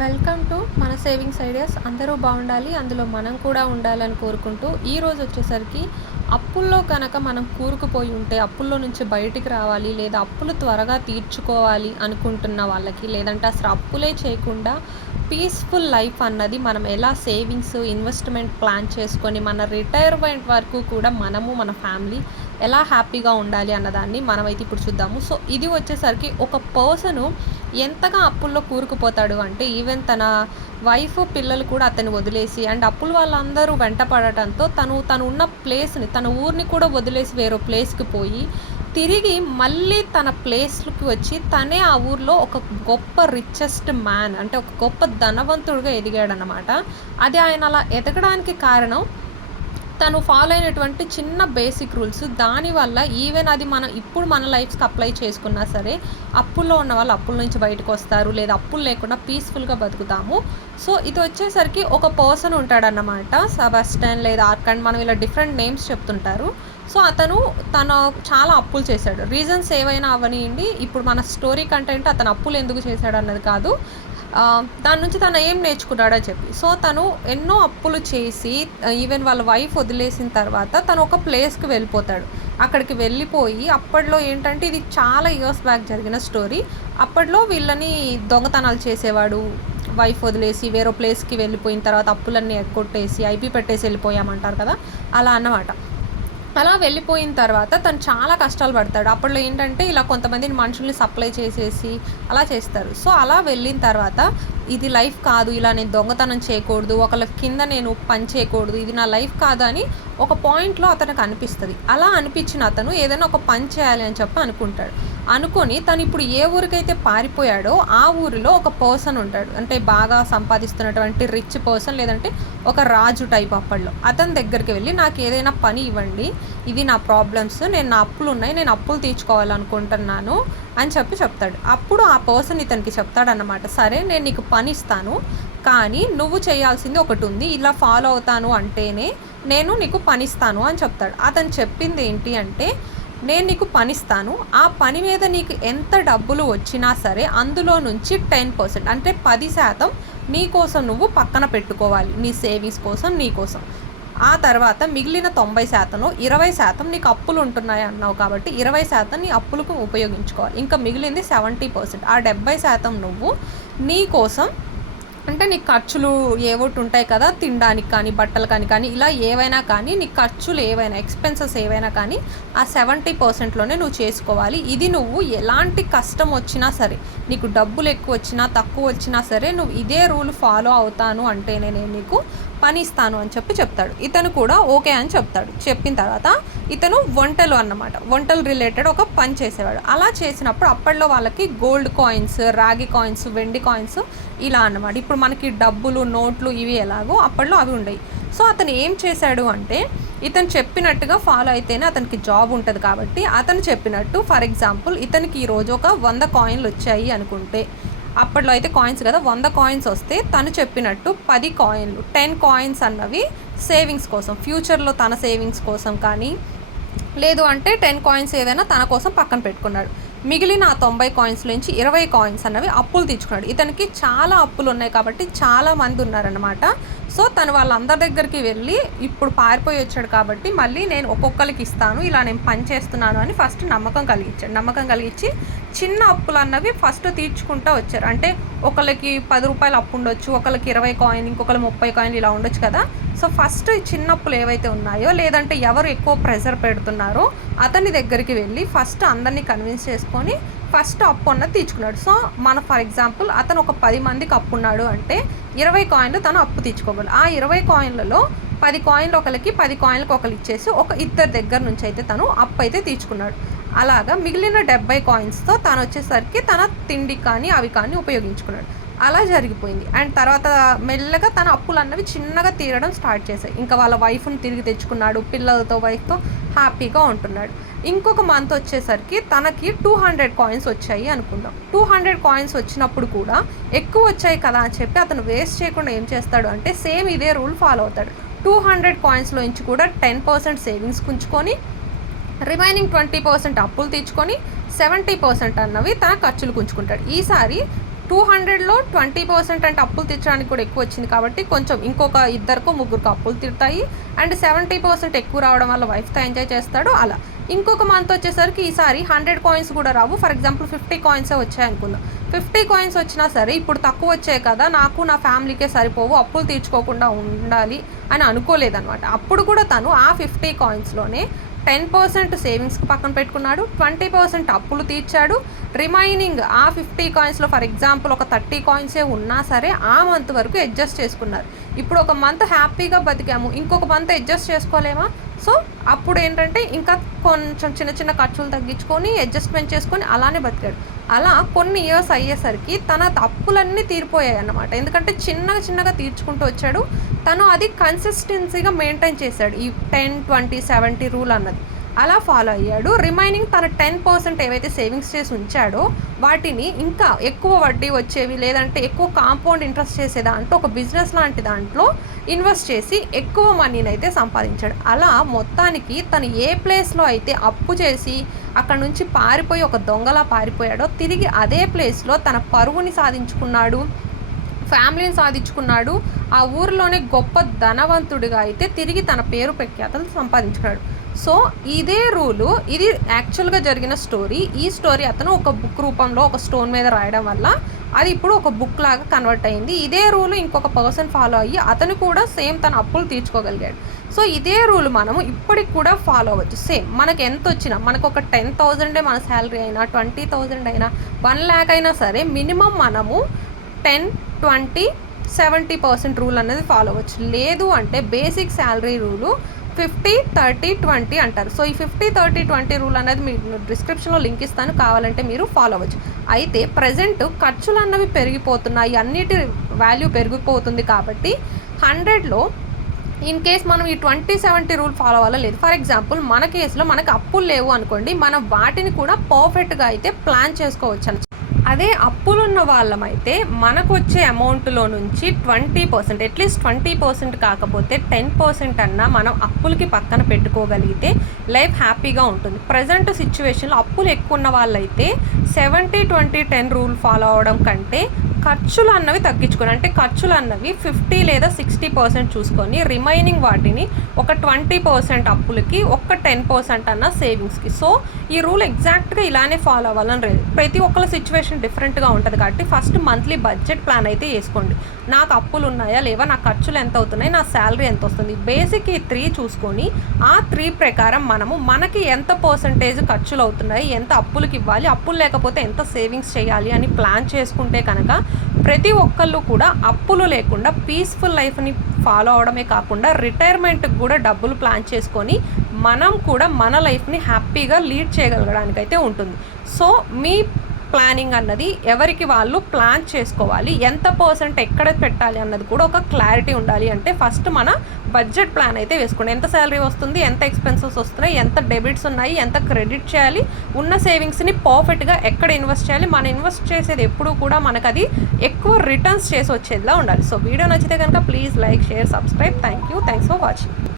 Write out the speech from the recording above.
Welcome to మన savings ideas. అందరూ బాగుండాలి, అందులో మనం కూడా ఉండాలని కోరుకుంటూ ఈరోజు వచ్చేసరికి అప్పుల్లో కనుక మనం కూరుకుపోయి ఉంటే అప్పుల్లో నుంచి బయటికి రావాలి, లేదా అప్పులు త్వరగా తీర్చుకోవాలి అనుకుంటున్న వాళ్ళకి, లేదంటే అసలు అప్పులే చేయకుండా పీస్ఫుల్ లైఫ్ అన్నది మనం ఎలా సేవింగ్స్ ఇన్వెస్ట్మెంట్ ప్లాన్ చేసుకొని మన రిటైర్మెంట్ వరకు కూడా మనము మన ఫ్యామిలీ ఎలా హ్యాపీగా ఉండాలి అన్నదాన్ని మనమైతే ఇప్పుడు చూద్దాము. సో ఇది వచ్చేసరికి ఒక పర్సను ఎంతగా అప్పుల్లో కూరుకుపోతాడు అంటే ఈవెన్ తన వైఫ్ పిల్లలు కూడా అతన్ని వదిలేసి అండ్ అప్పులు వాళ్ళందరూ వెంట పడటంతో తను ఉన్న ప్లేస్ని, తన ఊరిని కూడా వదిలేసి వేరే ప్లేస్కి పోయి తిరిగి మళ్ళీ తన ప్లేస్కి వచ్చి తనే ఆ ఊర్లో ఒక గొప్ప రిచెస్ట్ మ్యాన్, అంటే ఒక గొప్ప ధనవంతుడిగా ఎదిగాడనమాట. అది ఆయన అలా ఎదగడానికి కారణం తను ఫాలో అయినటువంటి చిన్న బేసిక్ రూల్స్. దానివల్ల ఈవెన్ అది మనం ఇప్పుడు మన లైఫ్స్కి అప్లై చేసుకున్నా సరే అప్పుల్లో ఉన్న వాళ్ళు అప్పుల నుంచి బయటకు వస్తారు, లేదా అప్పులు లేకుండా పీస్ఫుల్గా బతుకుతాము. సో ఇది వచ్చేసరికి ఒక పర్సన్ ఉంటాడన్నమాట, సెబాస్టియన్ లేదా ఆర్కాండ్, మనం ఇలా డిఫరెంట్ నేమ్స్ చెప్తుంటారు. సో తను చాలా అప్పులు చేశాడు. రీజన్స్ ఏవైనా అవనియండి, ఇప్పుడు మన స్టోరీ కంటెంట్ అతను అప్పులు ఎందుకు చేశాడు అన్నది కాదు, దాని నుంచి తను ఏం నేర్చుకున్నాడో చెప్పి. సో తను ఎన్నో అప్పులు చేసి ఈవెన్ వాళ్ళ వైఫ్ వదిలేసిన తర్వాత తను ఒక ప్లేస్కి వెళ్ళిపోతాడు. అక్కడికి వెళ్ళిపోయి అప్పట్లో ఏంటంటే ఇది చాలా ఇయర్స్ బ్యాక్ జరిగిన స్టోరీ. అప్పట్లో వీళ్ళని దొంగతనాలు చేసేవాడు, వైఫ్ వదిలేసి వేరే ప్లేస్కి వెళ్ళిపోయిన తర్వాత అప్పులన్నీ ఎక్కొట్టేసి ఐపీ పెట్టేసి వెళ్ళిపోయామంటారు కదా, అలా అన్నమాట. అలా వెళ్ళిపోయిన తర్వాత తను చాలా కష్టాలు పడతాడు. అప్పట్లో ఏంటంటే ఇలా కొంతమందిని మనుషుల్ని సప్లై చేసేసి అలా చేస్తారు. సో అలా వెళ్ళిన తర్వాత ఇది లైఫ్ కాదు, ఇలా నేను దొంగతనం చేయకూడదు, ఒకళ్ళ కింద నేను పని చేయకూడదు, ఇది నా లైఫ్ కాదు అని ఒక పాయింట్లో అతనికి అనిపిస్తుంది. అలా అనిపించిన అతను ఏదైనా ఒక పని చేయాలి అని చెప్పి అనుకుంటాడు. అనుకొని తను ఇప్పుడు ఏ ఊరికైతే పారిపోయాడో ఆ ఊరిలో ఒక పర్సన్ ఉంటాడు, అంటే బాగా సంపాదిస్తున్నటువంటి రిచ్ పర్సన్, లేదంటే ఒక రాజు టైప్. అప్పట్లో అతని దగ్గరికి వెళ్ళి నాకు ఏదైనా పని ఇవ్వండి, ఇది నా ప్రాబ్లమ్స్, నా అప్పులు ఉన్నాయి, నేను అప్పులు తీర్చుకోవాలనుకుంటున్నాను అని చెప్తాడు. అప్పుడు ఆ పర్సన్ ఇతనికి చెప్తాడన్నమాట, సరే నేను నీకు పని ఇస్తాను, కానీ నువ్వు చేయాల్సింది ఒకటి ఉంది, ఇలా ఫాలో అవుతాను అంటేనే నేను నీకు పనిస్తాను అని చెప్తాడు. అతను చెప్పింది ఏంటి అంటే, నేను నీకు పనిస్తాను, ఆ పని మీద నీకు ఎంత డబ్బులు వచ్చినా సరే అందులో నుంచి 10%, అంటే 10% నీ కోసం నువ్వు పక్కన పెట్టుకోవాలి, నీ సేవింగ్స్ కోసం, నీ కోసం. ఆ తర్వాత మిగిలిన 90%లో 20% నీకు అప్పులు ఉంటున్నాయి అన్నావు కాబట్టి 20% నీ అప్పులకు ఉపయోగించుకోవాలి. ఇంకా మిగిలింది 70%, ఆ 70% నువ్వు నీ కోసం, అంటే నీ ఖర్చులు ఏవోటి ఉంటాయి కదా, తినడానికి కానీ బట్టలు కానీ ఇలా ఏవైనా కానీ నీ ఖర్చులు ఏవైనా ఎక్స్పెన్సెస్ ఏవైనా కానీ ఆ 70%లోనే నువ్వు చేసుకోవాలి. ఇది నువ్వు ఎలాంటి కష్టం వచ్చినా సరే, నీకు డబ్బులు ఎక్కువ వచ్చినా తక్కువ వచ్చినా సరే నువ్వు ఇదే రూల్ ఫాలో అవుతాను అంటేనే నేను నీకు పని ఇస్తాను అని చెప్తాడు. ఇతను కూడా ఓకే అని చెప్తాడు. చెప్పిన తర్వాత ఇతను వంటలు రిలేటెడ్ ఒక పని చేసేవాడు. అలా చేసినప్పుడు అప్పట్లో వాళ్ళకి గోల్డ్ కాయిన్స్, రాగి కాయిన్స్, వెండి కాయిన్స్ ఇలా అన్నమాట. ఇప్పుడు మనకి డబ్బులు, నోట్లు ఇవి ఎలాగో అప్పట్లో అవి ఉండేవి. సో అతను ఏం చేశాడు అంటే, ఇతను చెప్పినట్టుగా ఫాలో అయితేనే అతనికి జాబ్ ఉంటుంది కాబట్టి అతను చెప్పినట్టు, ఫర్ ఎగ్జాంపుల్ ఇతనికి ఈరోజు ఒక 100 కాయిన్లు వచ్చాయి అనుకుంటే, అప్పట్లో అయితే కాయిన్స్ కదా, 100 కాయిన్స్ వస్తే తను చెప్పినట్టు 10 కాయిన్లు, 10 కాయిన్స్ అన్నవి సేవింగ్స్ కోసం, ఫ్యూచర్లో తన సేవింగ్స్ కోసం కానీ, లేదు అంటే 10 కాయిన్స్ ఏదైనా తన కోసం పక్కన పెట్టుకున్నాడు. మిగిలిన ఆ 90 కాయిన్స్ నుంచి 20 కాయిన్స్ అన్నవి అప్పులు తీర్చుకున్నాడు. ఇతనికి చాలా అప్పులు ఉన్నాయి కాబట్టి చాలా మంది ఉన్నారన్నమాట. సో తను వాళ్ళందరి దగ్గరికి వెళ్ళి ఇప్పుడు పారిపోయి వచ్చాడు కాబట్టి మళ్ళీ నేను ఒక్కొక్కరికి ఇస్తాను, ఇలా నేను పని చేస్తున్నాను అని ఫస్ట్ నమ్మకం కలిగించి చిన్న అప్పులు అన్నవి ఫస్ట్ తీర్చుకుంటూ వచ్చారు. అంటే ఒకళ్ళకి 10 రూపాయలు అప్పు ఉండొచ్చు, ఒకళ్ళకి 20 కాయిన్, ఇంకొకరు 30 కాయిన్ ఇలా ఉండొచ్చు కదా. సో ఫస్ట్ చిన్న అప్పులు ఏవైతే ఉన్నాయో, లేదంటే ఎవరు ఎక్కువ ప్రెషర్ పెడుతున్నారో అతని దగ్గరికి వెళ్ళి ఫస్ట్ అందరినీ కన్విన్స్ చేసుకొని ఫస్ట్ అప్పు అన్నది తీర్చుకున్నాడు. సో ఫర్ ఎగ్జాంపుల్ అతను ఒక 10 మందికి అప్పు ఉన్నాడు అంటే 20 కాయిన్లు తను అప్పు తీర్చుకోగలరు. ఆ 20 కాయిన్లలో 10 కాయిన్లు ఒకరికి, 10 కాయిన్లకు ఒకరు ఇచ్చేసి ఒక ఇద్దరి దగ్గర నుంచి అయితే తను అప్పు అయితే తీర్చుకున్నాడు. అలాగా మిగిలిన 70 కాయిన్స్తో తను వచ్చేసరికి తన తిండి కానీ అవి కానీ ఉపయోగించుకున్నాడు. అలా జరిగిపోయింది. అండ్ తర్వాత మెల్లగా తన అప్పులు అన్నవి చిన్నగా తీరడం స్టార్ట్ చేశాయి. ఇంకా వాళ్ళ వైఫ్ని తిరిగి తెచ్చుకున్నాడు, పిల్లలతో వైఫ్తో హ్యాపీగా ఉంటున్నాడు. ఇంకొక మంత్ వచ్చేసరికి తనకి 200 కాయిన్స్ వచ్చాయి అనుకుందాం. 200 కాయిన్స్ వచ్చినప్పుడు కూడా ఎక్కువ వచ్చాయి కదా అని చెప్పి అతను వేస్ట్ చేయకుండా ఏం చేస్తాడు అంటే సేమ్ ఇదే రూల్ ఫాలో అవుతాడు. 200 కాయిన్స్లో నుంచి కూడా 10% సేవింగ్స్ ఉంచుకొని రిమైనింగ్ 20% అప్పులు తీర్చుకొని 70% అన్నవి తన ఖర్చులు ఉంచుకుంటాడు. ఈసారి 200లో 20% అంటే అప్పులు తీర్చడానికి కూడా ఎక్కువ వచ్చింది కాబట్టి కొంచెం ఇంకొక ఇద్దరికో ముగ్గురికి అప్పులు తీరుతాయి. అండ్ 70% ఎక్కువ రావడం వల్ల వైఫ్తో ఎంజాయ్ చేస్తాడు. అలా ఇంకొక మంత్ వచ్చేసరికి ఈసారి 100 కాయిన్స్ కూడా రావు. ఫర్ ఎగ్జాంపుల్ 50 కాయిన్సే వచ్చాయి అనుకుందాం. 50 కాయిన్స్ వచ్చినా సరే ఇప్పుడు తక్కువ వచ్చాయి కదా, నాకు నా ఫ్యామిలీకే సరిపోవు, అప్పులు తీర్చుకోకుండా ఉండాలి అని అనుకోలేదన్నమాట. అప్పుడు కూడా తను ఆ 50 కాయిన్స్లోనే 10% సేవింగ్స్కి పక్కన పెట్టుకున్నాడు, 20% అప్పులు తీర్చాడు. రిమైనింగ్ ఆ 50 కాయిన్స్లో ఫర్ ఎగ్జాంపుల్ ఒక 30 కాయిన్సే ఉన్నా సరే ఆ మంత్ వరకు అడ్జస్ట్ చేసుకున్నారు. ఇప్పుడు ఒక మంత్ హ్యాపీగా బతికాము, ఇంకొక మంత్ అడ్జస్ట్ చేసుకోలేమా? సో అప్పుడు ఏంటంటే ఇంకా కొంచెం చిన్న చిన్న ఖర్చులు తగ్గించుకొని అడ్జస్ట్మెంట్ చేసుకొని అలానే బతికాడు. అలా కొన్ని ఇయర్స్ అయ్యేసరికి తన అప్పులన్నీ తీరిపోయాయి అన్నమాట. ఎందుకంటే చిన్నగా తీర్చుకుంటూ వచ్చాడు. తను అది కన్సిస్టెన్సీగా మెయింటైన్ చేశాడు. ఈ 10, 20, 70 రూల్ అన్నది అలా ఫాలో అయ్యాడు. రిమైనింగ్ తన 10% ఏవైతే సేవింగ్స్ చేసి ఉంచాడో వాటిని ఇంకా ఎక్కువ వడ్డీ వచ్చేవి లేదంటే ఎక్కువ కాంపౌండ్ ఇంట్రెస్ట్ చేసే దాంట్లో ఒక బిజినెస్ లాంటి దాంట్లో ఇన్వెస్ట్ చేసి ఎక్కువ మనీని అయితే సంపాదించాడు. అలా మొత్తానికి తను ఏ ప్లేస్లో అయితే అప్పు చేసి అక్కడ నుంచి పారిపోయి ఒక దొంగలా పారిపోయాడో తిరిగి అదే ప్లేస్లో తన పరువుని సాధించుకున్నాడు, ఫ్యామిలీని సాధించుకున్నాడు. ఆ ఊరిలోనే గొప్ప ధనవంతుడిగా అయితే తిరిగి తన పేరు ప్రఖ్యాతలు సంపాదించుకున్నాడు. సో ఇదే రూలు, ఇది యాక్చువల్గా జరిగిన స్టోరీ. ఈ స్టోరీ అతను ఒక బుక్ రూపంలో ఒక స్టోన్ మీద రాయడం వల్ల అది ఇప్పుడు ఒక బుక్ లాగా కన్వర్ట్ అయింది. ఇదే రూలు ఇంకొక పర్సన్ ఫాలో అయ్యి అతను కూడా సేమ్ తన అప్పులు తీర్చుకోగలిగాడు. సో ఇదే రూల్ మనము ఇప్పటికి కూడా ఫాలో అవ్వచ్చు. సేమ్ మనకు ఎంత వచ్చినా, మనకు ఒక 10,000 మన శాలరీ అయినా 20,000 అయినా 1 lakh అయినా సరే మినిమం మనము 10, 20, 70% రూల్ అనేది ఫాలో అవ్వచ్చు. లేదు అంటే బేసిక్ శాలరీ రూలు 50, 30, 20 అంటారు. సో ఈ 50, 30, 20 రూల్ అనేది మీరు డిస్క్రిప్షన్లో లింక్ ఇస్తాను, కావాలంటే మీరు ఫాలో అవ్వచ్చు. అయితే ప్రజెంట్ ఖర్చులు అన్నవి పెరిగిపోతున్నాయి, అన్నిటి వాల్యూ పెరిగిపోతుంది కాబట్టి 100లో ఇన్ కేస్ మనం ఈ 20-70 రూల్ ఫాలో అవ్వాలో లేదు. ఫర్ ఎగ్జాంపుల్ మన కేసులో మనకు అప్పులు లేవు అనుకోండి, మనం వాటిని కూడా పర్ఫెక్ట్గా అయితే ప్లాన్ చేసుకోవచ్చు అని. అదే అప్పులున్న వాళ్ళమైతే మనకు వచ్చే అమౌంట్లో నుంచి 20%, అట్లీస్ట్ 20% కాకపోతే 10% అన్నా మనం అప్పులకి పక్కన పెట్టుకోగలిగితే లైఫ్ హ్యాపీగా ఉంటుంది. ప్రజెంట్ సిచ్యువేషన్లో అప్పులు ఎక్కువ ఉన్న వాళ్ళైతే 70-20-10 రూల్ ఫాలో అవడం కంటే ఖర్చులు అన్నవి తగ్గించుకొని, అంటే ఖర్చులు అన్నవి 50 లేదా 60% చూసుకొని రిమైనింగ్ వాటిని ఒక 20% అప్పులకి, ఒక 10% అన్న సేవింగ్స్కి. సో ఈ రూల్ ఎగ్జాక్ట్గా ఇలానే ఫాలో అవ్వాలని లేదు. ప్రతి ఒక్కరి సిచ్యువేషన్ డిఫరెంట్గా ఉంటుంది కాబట్టి ఫస్ట్ మంత్లీ బడ్జెట్ ప్లాన్ అయితే వేసుకోండి. నాకు అప్పులు ఉన్నాయా లేవా, నా ఖర్చులు ఎంత అవుతున్నాయి, నా శాలరీ ఎంత వస్తుంది, బేసిక్ ఈ 3 చూసుకొని ఆ 3 ప్రకారం మనకి ఎంత పర్సంటేజ్ ఖర్చులు అవుతున్నాయి, ఎంత అప్పులకి ఇవ్వాలి, అప్పులు లేకపోతే ఎంత సేవింగ్స్ చేయాలి అని ప్లాన్ చేసుకుంటే కనుక ప్రతి ఒక్కళ్ళు కూడా అప్పులు లేకుండా పీస్ఫుల్ లైఫ్ని ఫాలో అవడమే కాకుండా రిటైర్మెంట్కి కూడా డబ్బులు ప్లాన్ చేసుకొని మనం కూడా మన లైఫ్ని హ్యాపీగా లీడ్ చేయగలగడానికి అయితే ఉంటుంది. సో మీ ప్లానింగ్ అన్నది ఎవరికి వాళ్ళు ప్లాన్ చేసుకోవాలి. ఎంత పర్సెంట్ ఎక్కడ పెట్టాలి అన్నది కూడా ఒక క్లారిటీ ఉండాలి. అంటే ఫస్ట్ మన బడ్జెట్ ప్లాన్ అయితే వేసుకోండి. ఎంత శాలరీ వస్తుంది, ఎంత ఎక్స్పెన్సెస్ వస్తున్నాయి, ఎంత డెబిట్స్ ఉన్నాయి, ఎంత క్రెడిట్ చేయాలి, ఉన్న సేవింగ్స్ని పర్ఫెక్ట్గా ఎక్కడ ఇన్వెస్ట్ చేయాలి, మనం ఇన్వెస్ట్ చేసేది ఎప్పుడు కూడా మనకు అది ఎక్కువ రిటర్న్స్ చేసి వచ్చేదిలా ఉండాలి. సో వీడియో నచ్చితే కనుక please like, share, subscribe. Thanks for watching.